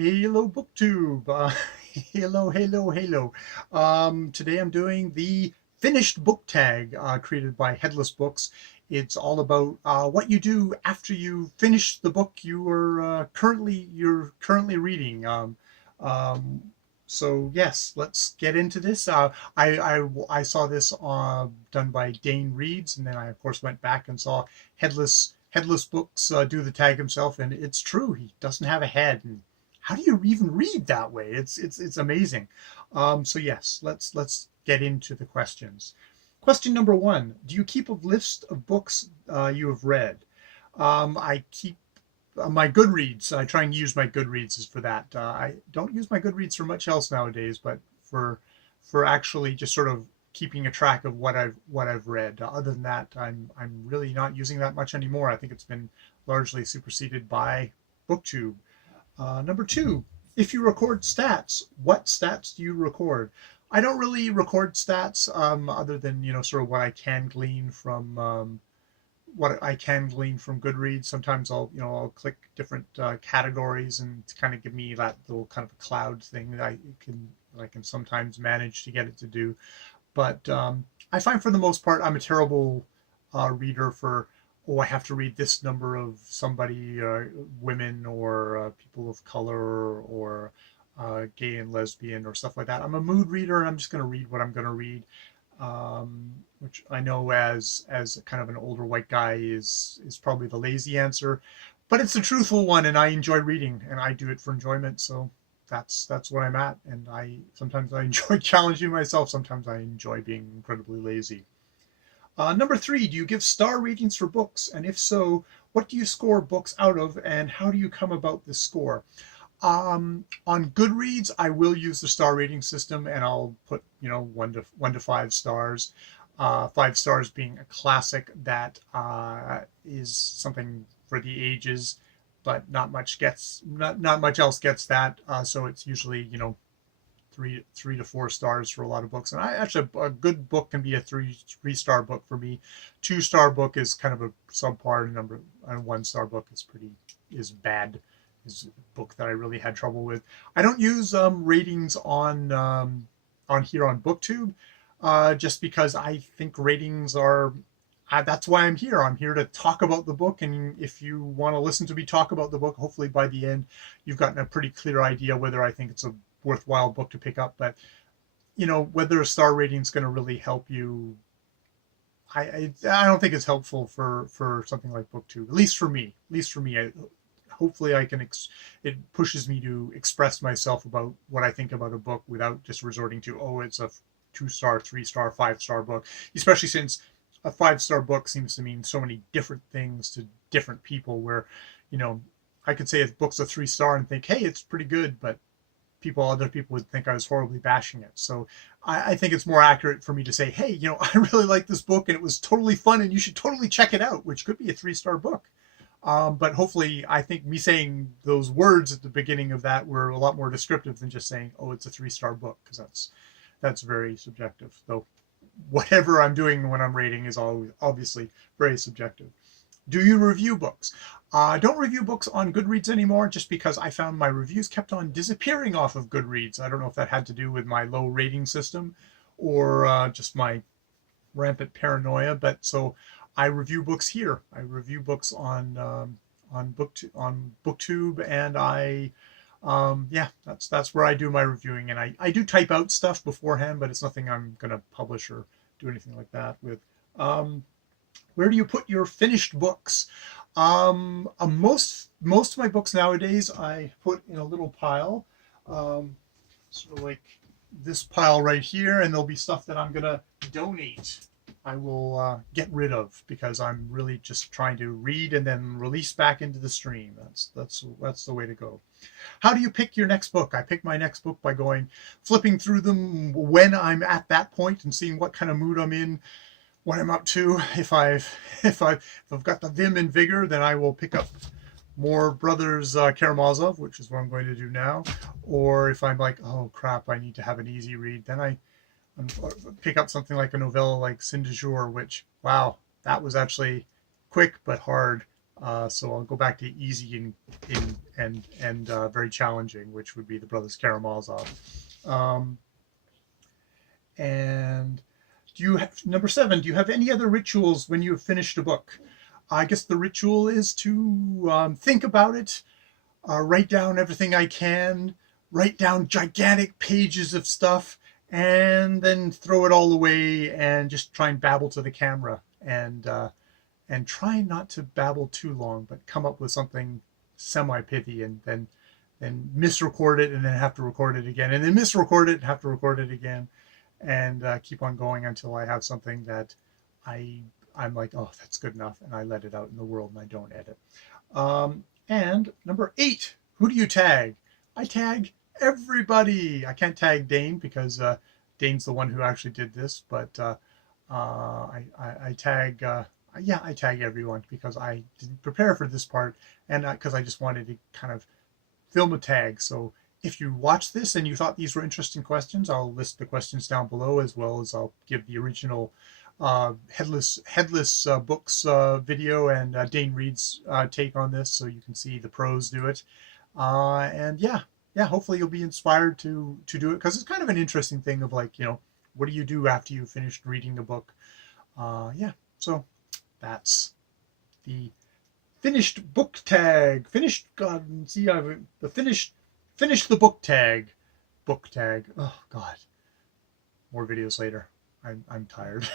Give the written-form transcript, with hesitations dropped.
Hello BookTube. Hello. Today I'm doing the finished book tag created by Headless Books. It's all about what you do after you finish the book you're currently reading. Um, so yes, let's get into this. I saw this done by Dane Reads, and then I of course went back and saw Headless Books do the tag himself, and it's true, he doesn't have a head. And how do you even read that way? It's amazing. So yes, let's get into the questions. Question number one: do you keep a list of books you have read? I keep my Goodreads. I try and use my Goodreads is for that. I don't use my Goodreads for much else nowadays, but for actually just sort of keeping a track of what I've read. Other than that, I'm really not using that much anymore. I think it's been largely superseded by BookTube. Number two, if you record stats, what stats do you record? I don't really record stats other than sort of what I can glean from Goodreads. Sometimes I'll click different categories and to kind of give me that little kind of cloud thing that I can sometimes manage to get it to do. But I find for the most part I'm a terrible reader for, oh, I have to read this number of somebody, women or people of color or gay and lesbian or stuff like that. I'm a mood reader, and I'm just going to read what I'm going to read, which I know as kind of an older white guy is probably the lazy answer, but it's the truthful one, and I enjoy reading, and I do it for enjoyment. So that's where I'm at, and sometimes I enjoy challenging myself. Sometimes I enjoy being incredibly lazy. Number three, do you give star ratings for books? And if so, what do you score books out of, and how do you come about this score? On Goodreads, I will use the star rating system, and I'll put one to 5 stars. 5 stars being a classic that is something for the ages, but not much else gets that. So it's usually three to 4 stars for a lot of books. And actually a good book can be a three-star book for me. 2-star book is kind of a subpar number, and 1-star book is bad. Is a book that I really had trouble with. I don't use ratings on here on BookTube, just because I think ratings are. That's why I'm here. I'm here to talk about the book, and if you want to listen to me talk about the book, hopefully by the end you've gotten a pretty clear idea whether I think it's a worthwhile book to pick up. But whether a star rating is going to really help you, I don't think it's helpful for something like BookTube. At least for me. Hopefully it pushes me to express myself about what I think about a book without just resorting to, oh, it's a 2-star, 3-star, 5-star book, especially since a 5-star book seems to mean so many different things to different people, where I could say a book's a 3-star and think, hey, it's pretty good, but other people would think I was horribly bashing it. So I think it's more accurate for me to say, hey, I really like this book and it was totally fun and you should totally check it out, which could be a 3-star book. But hopefully, I think me saying those words at the beginning of that were a lot more descriptive than just saying, oh, it's a 3-star book, because that's very subjective. Though whatever I'm doing when I'm rating is always obviously very subjective. Do you review books? I don't review books on Goodreads anymore, just because I found my reviews kept on disappearing off of Goodreads. I don't know if that had to do with my low rating system or just my rampant paranoia, but so I review books here. I review books on BookTube, and that's where I do my reviewing. And I do type out stuff beforehand, but it's nothing I'm gonna publish or do anything like that with. Where do you put your finished books? Most of my books nowadays I put in a little pile, sort of like this pile right here, and there'll be stuff that I'm gonna donate. I will get rid of, because I'm really just trying to read and then release back into the stream. That's the way to go. How do you pick your next book? I pick my next book by flipping through them when I'm at that point and seeing what kind of mood I'm in, what I'm up to. If I've got the vim and vigor, then I will pick up more Brothers Karamazov, which is what I'm going to do now. Or if I'm like, oh crap, I need to have an easy read, then I pick up something like a novella like Sin de Jour, which, wow, that was actually quick but hard. So I'll go back to easy and very challenging, which would be the Brothers Karamazov. Um, and do you have, number 7? Do you have any other rituals when you have finished a book? I guess the ritual is to think about it, write down everything I can, write down gigantic pages of stuff, and then throw it all away and just try and babble to the camera and try not to babble too long, but come up with something semi-pithy and then misrecord it and then have to record it again and then misrecord it and have to record it again and keep on going until I have something that I I'm like, oh, that's good enough, and I let it out in the world and I don't edit. And number 8, who do you tag? I tag everybody. I can't tag Dane because Dane's the one who actually did this, but I tag. Yeah, I tag everyone because I didn't prepare for this part and because I just wanted to kind of film a tag. So if you watch this and you thought these were interesting questions, I'll list the questions down below, as well as I'll give the original Headless books video and Dane Reed's take on this, so you can see the pros do it. And yeah, hopefully you'll be inspired to do it, because it's kind of an interesting thing of, like, what do you do after you finished reading a book? Yeah, so that's the finished book tag. Finished. God, see, the finish the book tag. Book tag. Oh God. More videos later. I'm tired.